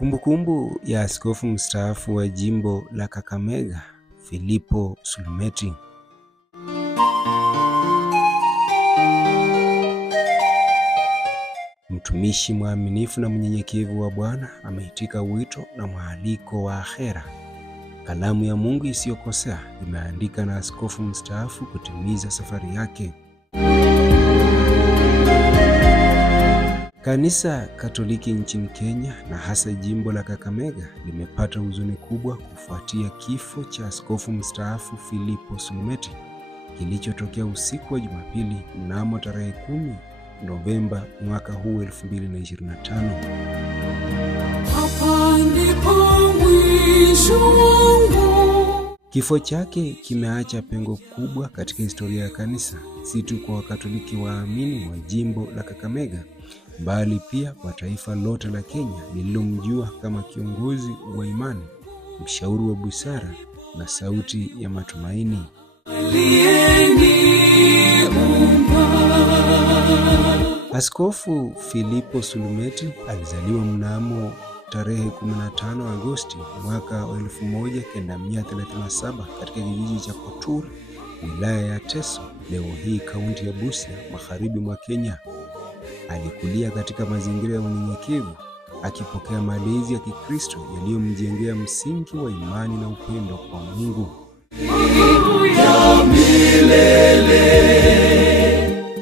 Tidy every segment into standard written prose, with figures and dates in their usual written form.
Kumbukumbu ya askofu mstaafu wa jimbo la Kakamega, Philippo Sulumeti. Mtumishi mwaminifu na mnyenyekevu wa Bwana ameitika wito na mwaliko wa akhera. Kalamu ya Mungu isiyokosea imeandika na askofu mstaafu kutimiza safari yake. Kanisa Katoliki nchini Kenya na hasa jimbo la Kakamega limepata huzuni kubwa kufuatia kifo cha askofu mstaafu Philippo Sulumeti kilichotokea usiku wa Jumapili mnamo tarehe 10 Novemba mwaka huu 2025. Kifo chake kimeacha pengo kubwa katika historia ya kanisa, si tu kwa Wakatoliki waamini wa jimbo la Kakamega, bali pia kwa taifa lote la Kenya lililomjua kama kiongozi wa imani, mshauri wa busara na sauti ya matumaini. Askofu Philippo Sulumeti alizaliwa mnamo tarehe 15 Agosti mwaka 1937 katika kijiji cha Kotur, wilaya ya Teso, leo hii kaunti ya Busia, magharibi mwa Kenya. Alikulia katika mazingira ya unyenyekevu, akipokea malezi ya Kikristo yaliyomjengea msingi wa imani na upendo kwa Mungu.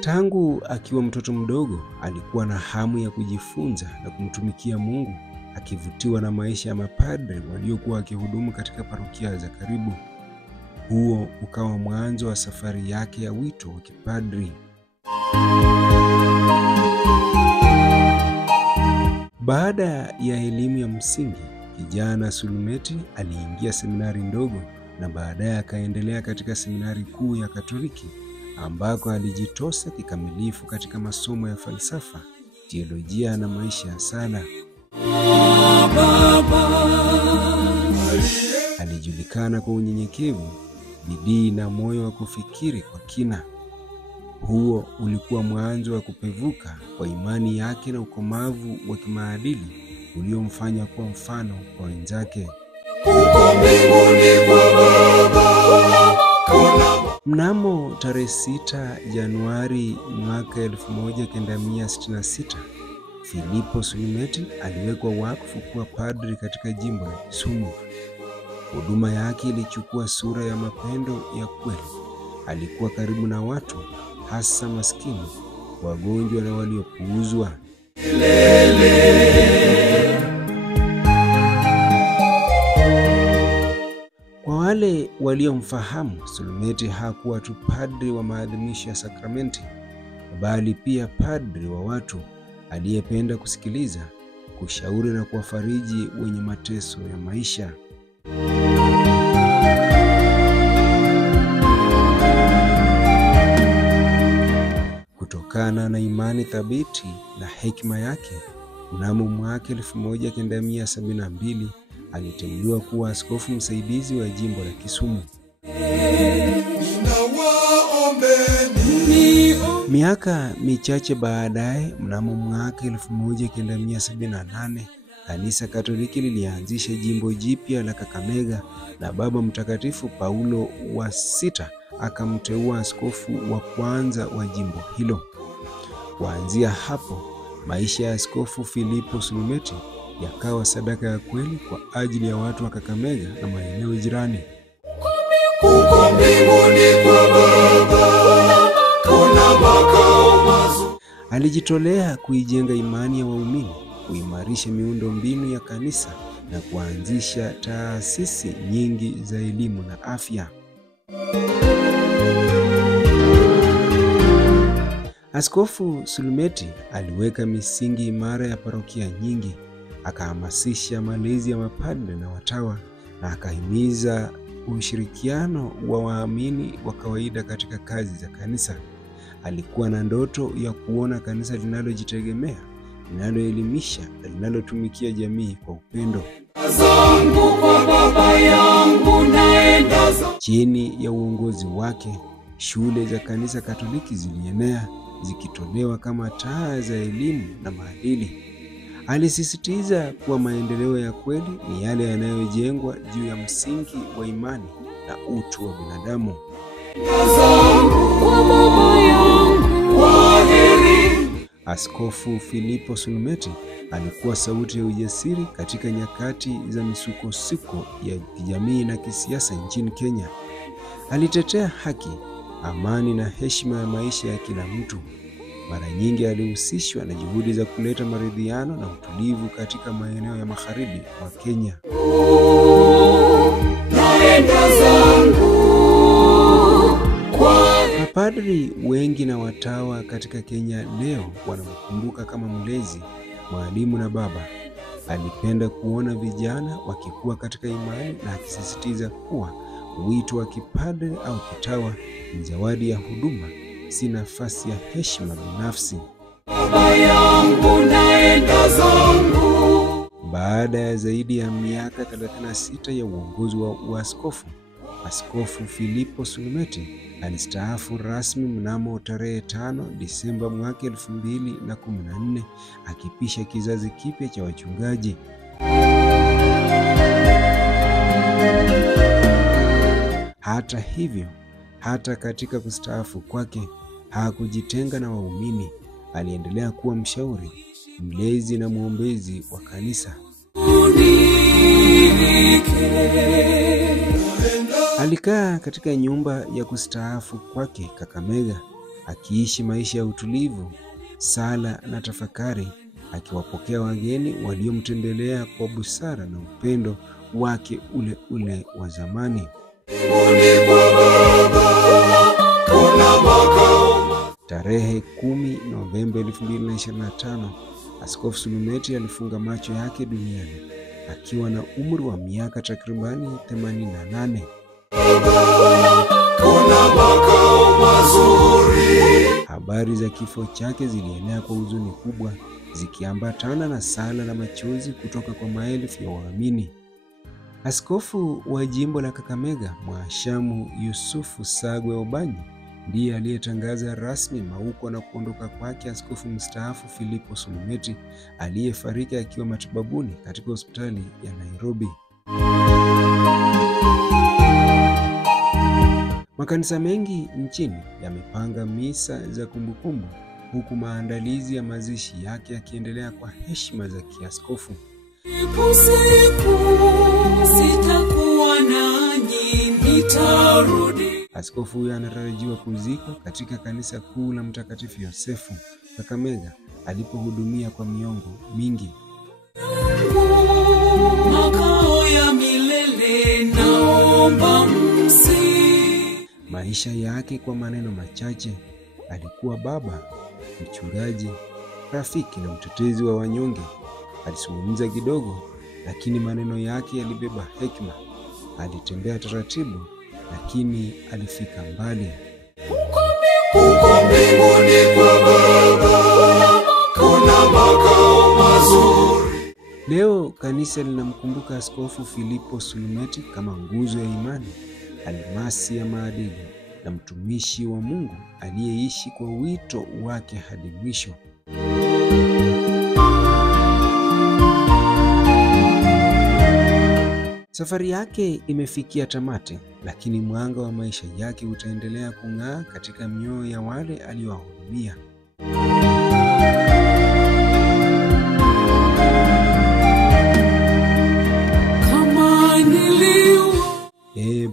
Tangu akiwa mtoto mdogo, alikuwa na hamu ya kujifunza na kumtumikia Mungu, akivutiwa na maisha ya mapadre waliokuwa wakihudumu katika parokia za karibu. Huo ukawa mwanzo wa safari yake ya wito wa kipadri. Baada ya elimu ya msingi, kijana Sulumeti aliingia seminari ndogo na baadaye akaendelea katika seminari kuu ya Katoliki, ambako alijitosa kikamilifu katika masomo ya falsafa, teolojia na maisha ya sala. Alijulikana kwa unyenyekevu, bidii na moyo wa kufikiri kwa kina. Huo ulikuwa mwanzo wa kupevuka kwa imani yake na ukomavu wa kimaadili uliomfanya kuwa mfano kwa wenzake. Mnamo tarehe 6 Januari mwaka 1966, Philippo Sulumeti aliwekwa wakfu kuwa padri katika jimbo la Kisumu. Huduma yake ilichukua sura ya mapendo ya kweli. Alikuwa karibu na watu, hasa maskini, wagonjwa na waliopuuzwa. Kwa wale waliomfahamu, Sulumeti hakuwa tu padri wa maadhimisho ya sakramenti, bali pia padri wa watu aliyependa kusikiliza, kushauri na kuwafariji wenye mateso ya maisha. Kutokana na imani thabiti na hekima yake, mnamo mwaka 1972 aliteuliwa kuwa askofu msaidizi wa jimbo la Kisumu. Miaka michache baadaye, mnamo mwaka 1978, kanisa Katoliki lilianzisha jimbo jipya la Kakamega na Baba Mtakatifu Paulo wa 6 akamteua askofu wa kwanza wa jimbo hilo. Kuanzia hapo, maisha ya askofu Philippo Sulumeti yakawa sadaka ya kweli kwa ajili ya watu wa Kakamega na maeneo jirani. Alijitolea kuijenga imani ya waumini, kuimarisha miundo mbinu ya kanisa na kuanzisha taasisi nyingi za elimu na afya. Askofu Sulumeti aliweka misingi imara ya parokia nyingi, akahamasisha malezi ya mapadre na watawa na akahimiza ushirikiano wa waamini wa kawaida katika kazi za kanisa. Alikuwa na ndoto ya kuona kanisa linalojitegemea, linaloelimisha na linalotumikia jamii kwa upendo. Chini ya uongozi wake, shule za kanisa Katoliki zilienea, zikitolewa kama taa za elimu na maadili. Alisisitiza kuwa maendeleo ya kweli ni yale yanayojengwa juu ya msingi wa imani na utu wa binadamu. Askofu Filipo Sulumeti alikuwa sauti ya ujasiri katika nyakati za misukosuko ya kijamii na kisiasa nchini Kenya. Alitetea haki, amani na heshima ya maisha ya kila mtu. Mara nyingi alihusishwa na juhudi za kuleta maridhiano na utulivu katika maeneo ya magharibi mwa Kenya. Mapadri wengi na watawa katika Kenya leo wanamkumbuka kama mlezi, mwalimu na baba. Alipenda kuona vijana wakikua katika imani na akisisitiza kuwa wito wa kipadri au kitawa ni zawadi ya huduma, si nafasi ya heshima binafsi. Baba yangu naenda zangu. Baada ya zaidi ya miaka 36 ya uongozi wa uaskofu, Askofu Filipo Sulumeti alistaafu rasmi mnamo tarehe 5 Disemba mwaka 2014, akipisha kizazi kipya cha wachungaji. Hata hivyo, hata katika kustaafu kwake hakujitenga na waumini. Aliendelea kuwa mshauri, mlezi na mwombezi wa kanisa. Alikaa katika nyumba ya kustaafu kwake Kakamega, akiishi maisha ya utulivu, sala na tafakari, akiwapokea wageni waliomtembelea kwa busara na upendo wake ule ule wa zamani. Tarehe 10 Novemba 2025, Askofu Sulumeti alifunga macho yake duniani akiwa na umri wa miaka takribani 88. Kuna makao mazuri. Habari za kifo chake zilienea kwa huzuni kubwa, zikiambatana na sala na machozi kutoka kwa maelfu ya waamini. Askofu wa jimbo la Kakamega, Mhashamu Yusufu Sagwe Obanyi, ndiye aliyetangaza rasmi mauko na kuondoka kwake askofu mstaafu Filipo Sulumeti, aliyefariki akiwa matibabuni katika hospitali ya Nairobi. Makanisa mengi nchini yamepanga misa za kumbukumbu, huku maandalizi ya mazishi yake yakiendelea kwa heshima za kiaskofu. Sitakuwa nanyi, nitarudi. Askofu huyo anatarajiwa kuzikwa katika kanisa kuu la Mtakatifu Yosefu Kakamega, alipohudumia kwa miongo mingi. Makao ya milele naomba maisha yake kwa maneno machache: alikuwa baba, mchungaji, rafiki na mtetezi wa wanyonge. Alizungumza kidogo, lakini maneno yake yalibeba hekima. Alitembea taratibu, lakini alifika mbali. Huko mbinguni kwa Baba kuna makao mazuri. Leo kanisa linamkumbuka Askofu Filipo Sulumeti kama nguzo ya imani, almasi ya maadili na mtumishi wa Mungu aliyeishi kwa wito wake hadi mwisho. Safari yake imefikia tamati, lakini mwanga wa maisha yake utaendelea kung'aa katika mioyo ya wale aliowahudumia.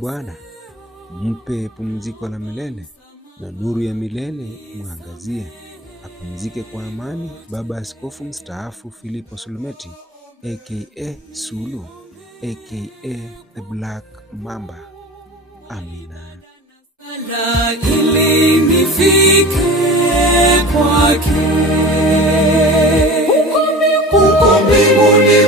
Bwana, mpe pumziko la milele na nuru ya milele mwangazie. Apumzike kwa amani Baba Askofu mstaafu Filipo Sulumeti aka Sulu aka the Black Mamba. Amina. Ili nifike kwake huko mbinguni.